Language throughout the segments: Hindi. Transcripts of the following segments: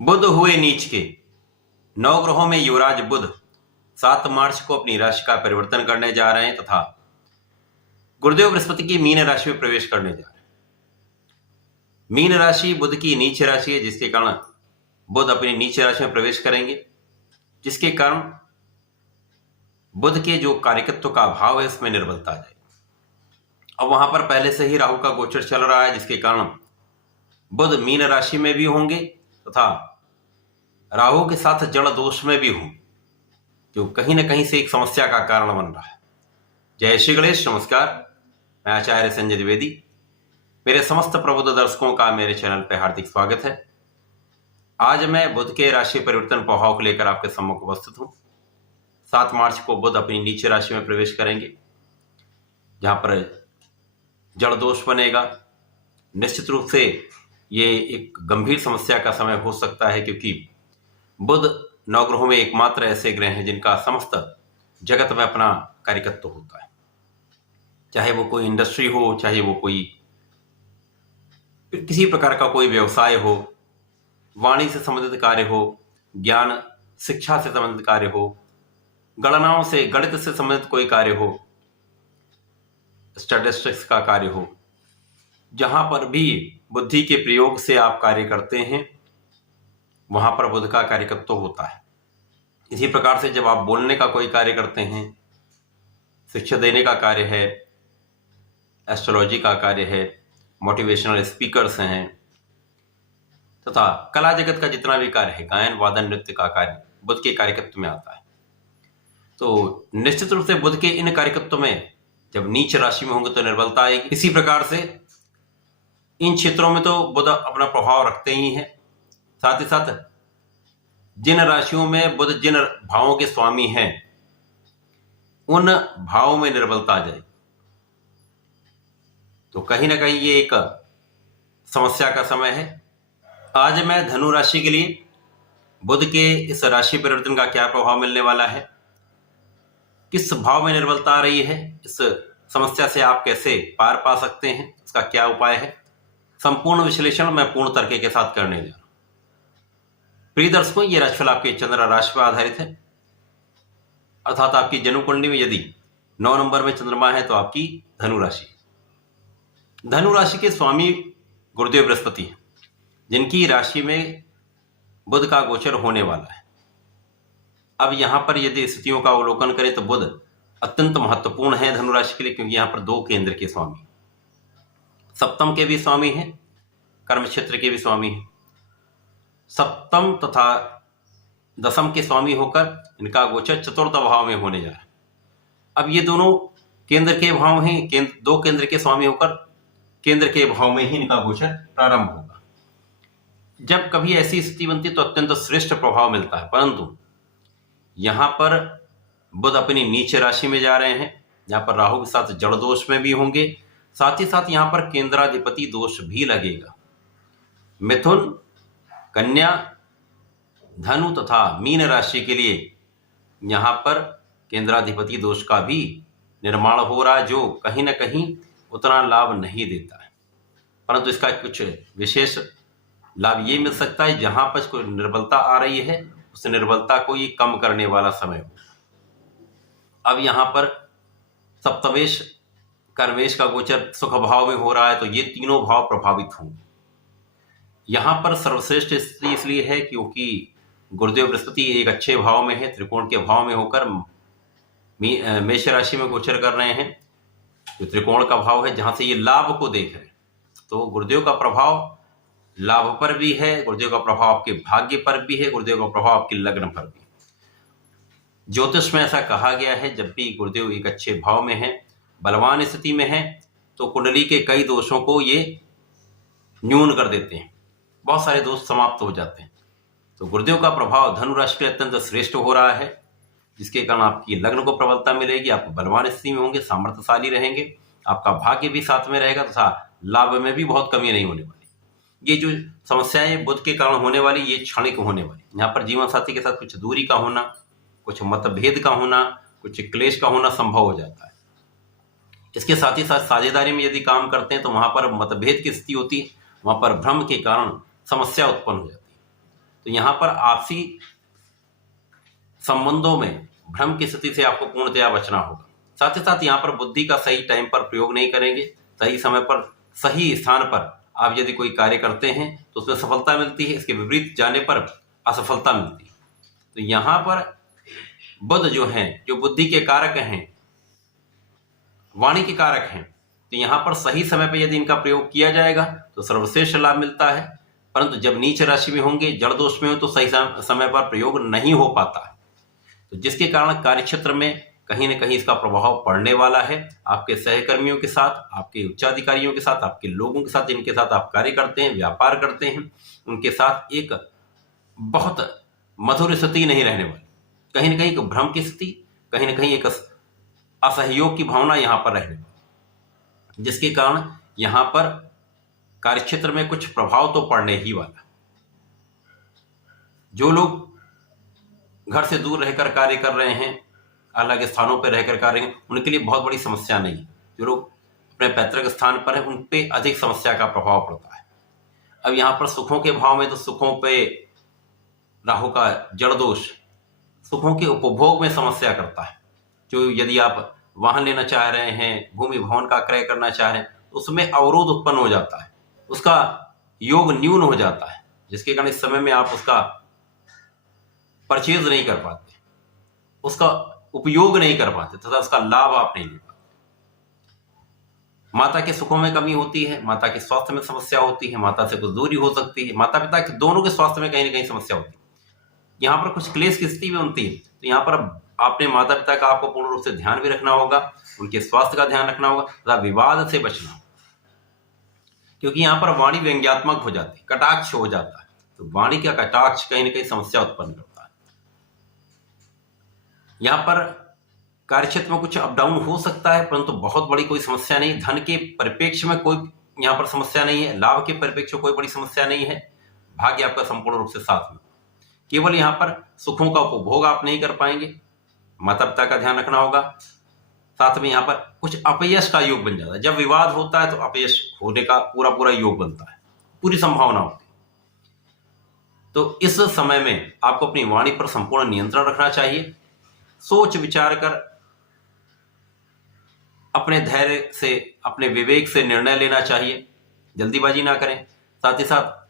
बुध हुए नीच के। नवग्रहों में युवराज बुध 7 मार्च को अपनी राशि का परिवर्तन करने जा रहे हैं तथा गुरुदेव बृहस्पति की मीन राशि में प्रवेश करने जा रहे हैं। मीन राशि बुध की नीच राशि है, जिसके कारण बुध अपनी नीच राशि में प्रवेश करेंगे, जिसके कारण बुध के जो कार्यकत्व का भाव है इसमें निर्बलता आ जाएगी। अब वहां पर पहले से ही राहु का गोचर चल रहा है, जिसके कारण बुध मीन राशि में भी होंगे तथा राहु के साथ जड़ दोष में भी होंगे, जो कहीं ना कहीं से एक समस्या का कारण बन रहा है। जय श्री गणेश। नमस्कार, मैं आचार्य संजय द्विवेदी। मेरे समस्त प्रबुद्ध दर्शकों का मेरे चैनल पर हार्दिक स्वागत है। आज मैं बुध के राशि परिवर्तन प्रभाव को लेकर आपके सम्मुख उपस्थित हूं। 7 मार्च को बुध अपनी नीच राशि में प्रवेश करेंगे, जहां पर जड़ दोष बनेगा। निश्चित रूप से ये एक गंभीर समस्या का समय हो सकता है, क्योंकि बुध नवग्रहों में एकमात्र ऐसे ग्रह हैं जिनका समस्त जगत में अपना कार्यकत्व होता है। चाहे वो कोई इंडस्ट्री हो, चाहे वो कोई किसी प्रकार का कोई व्यवसाय हो, वाणी से संबंधित कार्य हो, ज्ञान शिक्षा से संबंधित कार्य हो, गणनाओं से गणित से संबंधित कोई कार्य हो, स्टैटिस्टिक्स का कार्य हो, जहां पर भी बुद्धि के प्रयोग से आप कार्य करते हैं वहां पर बुध का कार्यकत्व होता है। इसी प्रकार से जब आप बोलने का कोई कार्य करते हैं, शिक्षा देने का कार्य है, एस्ट्रोलॉजी का कार्य है, मोटिवेशनल स्पीकर्स हैं, तथा कला जगत का जितना भी कार्य है, गायन वादन नृत्य का कार्य बुध के कार्यकत्व में आता है। तो निश्चित रूप से बुध के इन कार्यकत्व में जब नीच राशि में होंगे तो निर्बलता आएगी। इसी प्रकार से इन क्षेत्रों में तो बुध अपना प्रभाव रखते ही हैं। साथ ही साथ जिन राशियों में बुध जिन भावों के स्वामी हैं उन भावों में निर्बलता आ जाएगी। तो कहीं ना कहीं ये एक समस्या का समय है। आज मैं धनु राशि के लिए बुध के इस राशि परिवर्तन का क्या प्रभाव मिलने वाला है, किस भाव में निर्बलता आ रही है, इस समस्या से आप कैसे पार पा सकते हैं, इसका क्या उपाय है, संपूर्ण विश्लेषण मैं पूर्ण तर्क के साथ करने जा रहा हूं। प्रिय दर्शकों, ये राशिफल आपके चंद्र राशि पर आधारित है, अर्थात आपकी जन्म कुंडली में यदि 9 नंबर में चंद्रमा है तो आपकी धनु राशि। धनु राशि के स्वामी गुरुदेव बृहस्पति हैं, जिनकी राशि में बुध का गोचर होने वाला है। अब यहां पर यदि स्थितियों का अवलोकन करें तो बुध अत्यंत महत्वपूर्ण है धनु राशि के लिए, क्योंकि यहां पर 2 केंद्र के स्वामी, सप्तम के भी स्वामी हैं, कर्म क्षेत्र के भी स्वामी हैं। सप्तम तथा दशम के स्वामी होकर इनका गोचर चतुर्थ भाव में होने जा रहा है। अब ये दोनों केंद्र के भाव हैं, 2 केंद्र के स्वामी होकर केंद्र के भाव में ही इनका गोचर प्रारंभ होगा। जब कभी ऐसी स्थिति बनती है तो अत्यंत श्रेष्ठ प्रभाव मिलता है, परंतु यहां पर बुध अपनी नीच राशि में जा रहे हैं, जहां पर राहु के साथ जड़ दोष में भी होंगे, साथ ही साथ यहां पर केंद्राधिपति दोष भी लगेगा। मिथुन, कन्या, धनु तथा मीन राशि के लिए यहां पर केंद्राधिपति दोष का भी निर्माण हो रहा है, जो कहीं ना कहीं उतना लाभ नहीं देता है, परंतु इसका कुछ विशेष लाभ ये मिल सकता है जहां पर कोई निर्बलता आ रही है उस निर्बलता को ये कम करने वाला समय हो। अब यहां पर सप्तमेश कर्मेश का गोचर सुख भाव में हो रहा है, तो ये तीनों भाव प्रभावित होंगे। यहां पर सर्वश्रेष्ठ स्थिति इसलिए है क्योंकि गुरुदेव बृहस्पति एक अच्छे भाव में है, त्रिकोण के भाव में होकर मेष राशि में गोचर कर रहे हैं, जो त्रिकोण का भाव है, जहां से ये लाभ को देख रहे हैं। तो गुरुदेव का प्रभाव लाभ पर भी है, गुरुदेव का प्रभाव आपके भाग्य पर भी है, गुरुदेव का प्रभाव आपके लग्न पर भी। ज्योतिष में ऐसा कहा गया है, जब भी गुरुदेव एक अच्छे भाव में है, बलवान स्थिति में है, तो कुंडली के कई दोषों को ये न्यून कर देते हैं, बहुत सारे दोष समाप्त हो जाते हैं। तो गुरुदेव का प्रभाव धनु राशि के अत्यंत श्रेष्ठ हो रहा है, जिसके कारण आपकी लग्न को प्रबलता मिलेगी, आप बलवान स्थिति में होंगे, सामर्थ्यशाली रहेंगे, आपका भाग्य भी साथ में रहेगा तथा लाभ में भी बहुत कमी नहीं होने वाली। ये जो समस्याएं बुध के कारण होने वाली, ये क्षणिक होने वाली। यहाँ पर जीवन साथी के साथ कुछ दूरी का होना, कुछ मतभेद का होना, कुछ क्लेश का होना संभव हो जाता है। इसके साथ ही साथ साझेदारी में यदि काम करते हैं तो वहां पर मतभेद की स्थिति होती है, वहां पर भ्रम के कारण समस्या उत्पन्न हो जाती है। तो यहाँ पर आपसी संबंधों में भ्रम की स्थिति से आपको पूर्णतया बचना होगा। साथ ही साथ यहाँ पर बुद्धि का सही टाइम पर प्रयोग नहीं करेंगे। सही समय पर सही स्थान पर आप यदि कोई कार्य करते हैं तो उसमें सफलता मिलती है, इसके विपरीत जाने पर असफलता मिलती है। तो यहाँ पर बुध जो हैं, जो बुद्धि के कारक हैं, वाणी के कारक हैं, तो यहाँ पर सही समय पर यदि इनका प्रयोग किया जाएगा तो सर्वश्रेष्ठ लाभ मिलता है। परंतु जब नीच राशि में होंगे, जड़ दोष में हो, तो सही समय पर प्रयोग नहीं हो पाता है। तो जिसके कारण कार्यक्षेत्र में कहीं न कहीं इसका प्रभाव पड़ने वाला है। आपके सहकर्मियों के साथ, आपके उच्चाधिकारियों के साथ, आपके लोगों के साथ, जिनके साथ आप कार्य करते हैं, व्यापार करते हैं, उनके साथ एक बहुत मधुर स्थिति नहीं रहने वाली। कहीं न कहीं एक भ्रम की स्थिति, कहीं न कहीं एक असहयोग की भावना यहाँ पर रहने वाली, जिसके कारण यहाँ पर कार्यक्षेत्र में कुछ प्रभाव तो पड़ने ही वाला। जो लोग घर से दूर रहकर कार्य कर रहे हैं, अलग स्थानों पर रहकर कार्य हैं, उनके लिए बहुत बड़ी समस्या नहीं है। जो लोग अपने पैतृक स्थान पर हैं, उन पे अधिक समस्या का प्रभाव पड़ता है। अब यहाँ पर सुखों के भाव में तो सुखों पे राहु का जड़ दोष सुखों के उपभोग में समस्या करता है। जो यदि आप वाहन लेना चाह रहे हैं, भूमि भवन का क्रय करना चाह रहे हैं, तो उसमें अवरोध उत्पन्न हो जाता है, उसका योग न्यून हो जाता है, जिसके कारण इस समय में आप उसका परचेज नहीं कर पाते, उसका उपयोग नहीं कर पाते तथा उसका लाभ आप नहीं ले पाते। माता के सुखों में कमी होती है, माता के स्वास्थ्य में समस्या होती है, माता से कुछ दूरी हो सकती है, माता पिता के दोनों के स्वास्थ्य में कहीं ना कहीं समस्या होती है। यहाँ पर कुछ क्लेश की स्थिति भी बनती है। तो यहाँ पर आपने माता पिता का आपको पूर्ण रूप से ध्यान भी रखना होगा, उनके स्वास्थ्य का ध्यान रखना होगा तथा विवाद से बचना होगा, क्योंकि यहाँ पर वाणी व्यंग्यात्मक हो जाती है, कटाक्ष हो जाता है। तो वाणी का कटाक्ष कहीं ना कहीं समस्या उत्पन्न करता है। यहाँ पर कार्यक्षेत्र में कुछ अप डाउन हो सकता है, परंतु बहुत बड़ी कोई समस्या नहीं। धन के परिप्रेक्ष्य में कोई यहाँ पर समस्या नहीं है, लाभ के परिप्रेक्ष्य में कोई बड़ी समस्या नहीं है। भाग्य आपका संपूर्ण रूप से साथ में। केवल यहाँ पर सुखों का उपभोग आप नहीं कर पाएंगे, माता पिता का ध्यान रखना होगा। साथ में यहाँ पर कुछ अपयश का योग बन जाता है। जब विवाद होता है तो अपयश होने का पूरा योग बनता है, पूरी संभावना होती है। तो इस समय में आपको अपनी वाणी पर संपूर्ण नियंत्रण रखना चाहिए। सोच विचार कर अपने धैर्य से, अपने विवेक से निर्णय लेना चाहिए, जल्दीबाजी ना करें। साथ ही साथ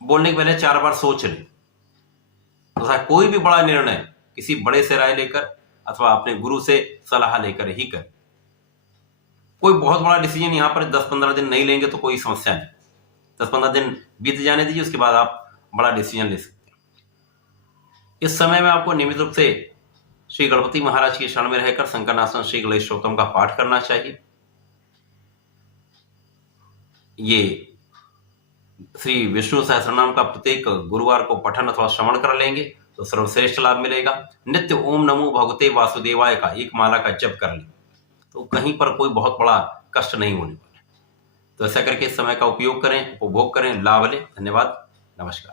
बोलने के पहले 4 बार सोच लें। तो कोई भी बड़ा निर्णय किसी बड़े से राय लेकर अथवा अपने गुरु से सलाह लेकर ही करें। कोई बहुत बड़ा डिसीजन यहाँ पर 10-15 दिन नहीं लेंगे तो कोई समस्या नहीं, 10-15 दिन बीत जाने दीजिए, उसके बाद आप बड़ा डिसीजन ले सकते हैं। इस समय में आपको नियमित रूप से श्री गणपति महाराज की शरण में रहकर संकरनाशन श्री गणेश स्तोत्रम का पाठ करना चाहिए। ये श्री विष्णु सहस्रनाम का प्रत्येक गुरुवार को पठन अथवा श्रवण कर लेंगे तो सर्वश्रेष्ठ लाभ मिलेगा। नित्य ओम नमो भगवते वासुदेवाय का एक माला का जप कर लें तो कहीं पर कोई बहुत बड़ा कष्ट नहीं होने वाला। तो ऐसा करके इस समय का उपयोग करें, उपभोग करें, लाभ लें। धन्यवाद, नमस्कार।